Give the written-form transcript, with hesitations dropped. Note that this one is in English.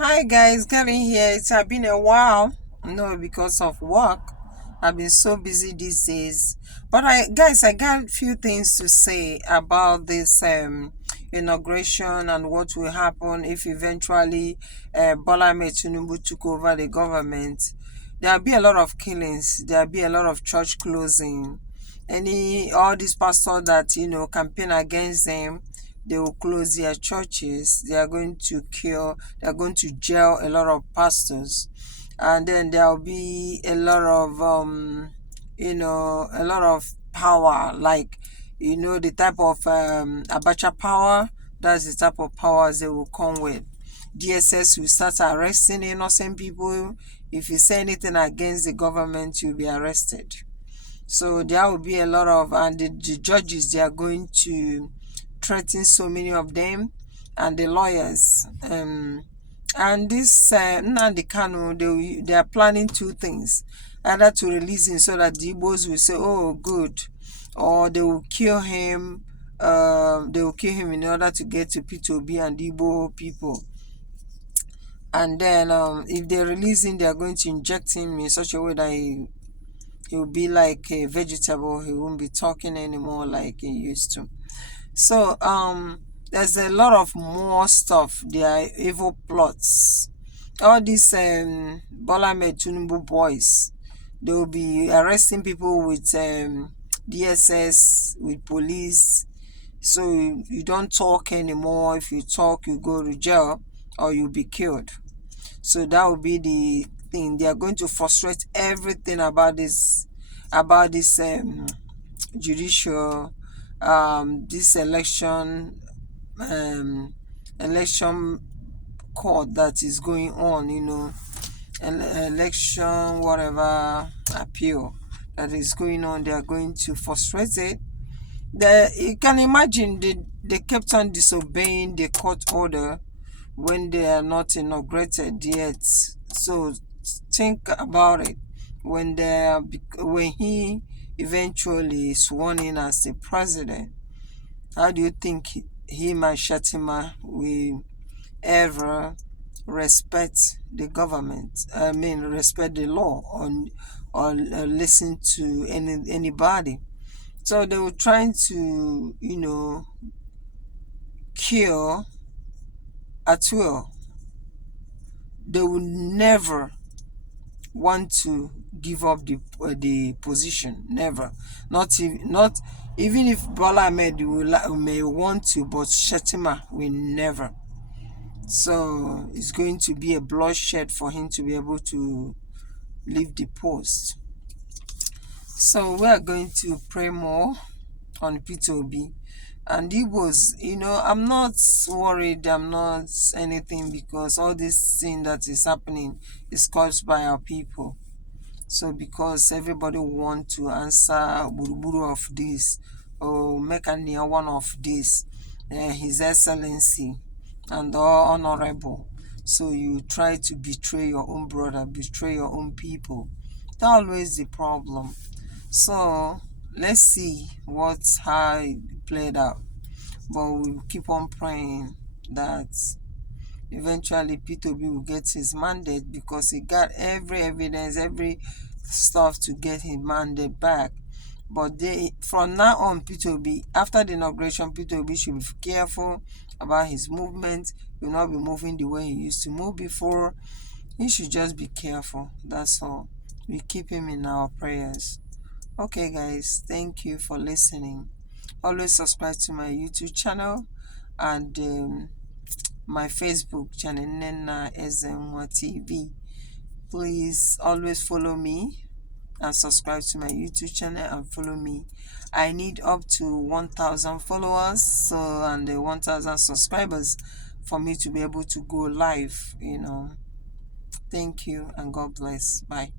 Hi guys, getting here. It's been a while. No, because of work. I've been so busy these days. But I got a few things to say about this inauguration and what will happen if eventually Bola Ahmed Tinubu took over the government. There'll be a lot of killings. There'll be a lot of church closing. All these pastors that campaign against them, they will close their churches. They are going to kill. They are going to jail a lot of pastors, and then there will be a lot of a lot of power, like the type of Abacha power. That's the type of powers they will come with. DSS will start arresting innocent people. If you say anything against the government, you'll be arrested. So there will be a lot of, and the judges, they are going to threaten so many of them, and the lawyers. And this Nnamdi Kanu, they are planning two things: either to release him so that the Igbos will say, "Oh, good," or they will kill him. They will kill him in order to get to P2B and the Igbo people. And then, if they release him, they are going to inject him in such a way that he'll be like a vegetable. He won't be talking anymore like he used to. So there's a lot of more stuff. There are evil plots. All these Bola Ahmed Tinubu boys, they will be arresting people with DSS, with police. So you don't talk anymore. If you talk, you go to jail or you'll be killed. So that will be the thing. They are going to frustrate everything about this judicial this election court that is going on, election whatever appeal that is going on. They are going to frustrate it. You can imagine they kept on disobeying the court order when they are not inaugurated yet. So think about it. When he eventually sworn in as the president, how do you think him and Shatima will ever respect the government? I mean, respect the law or listen to anybody. So they were trying to, kill at will. They will never want to give up the position. Never. Not even if Bola Ahmed may want to, but Shetima will never. So it's going to be a bloodshed for him to be able to leave the post. So we are going to pray more on P2B. And Igbos, I'm not worried, I'm not anything, because all this thing that is happening is caused by our people. So because everybody want to answer Buruburu of this, or make a one of this, His Excellency and all honorable. So you try to betray your own brother, betray your own people. That's always the problem. So let's see how it played out. But we'll keep on praying that eventually P2B will get his mandate, because he got every evidence, every stuff to get his mandate back. But from now on, P2B, after the inauguration, P2B should be careful about his movement. He will not be moving the way he used to move before. He should just be careful. That's all. We keep him in our prayers. Okay, guys, thank you for listening. Always subscribe to my YouTube channel and my Facebook channel, Nnenna TV. Please always follow me and subscribe to my YouTube channel and follow me. I need up to 1,000 followers and 1,000 subscribers for me to be able to go live. Thank you and God bless. Bye.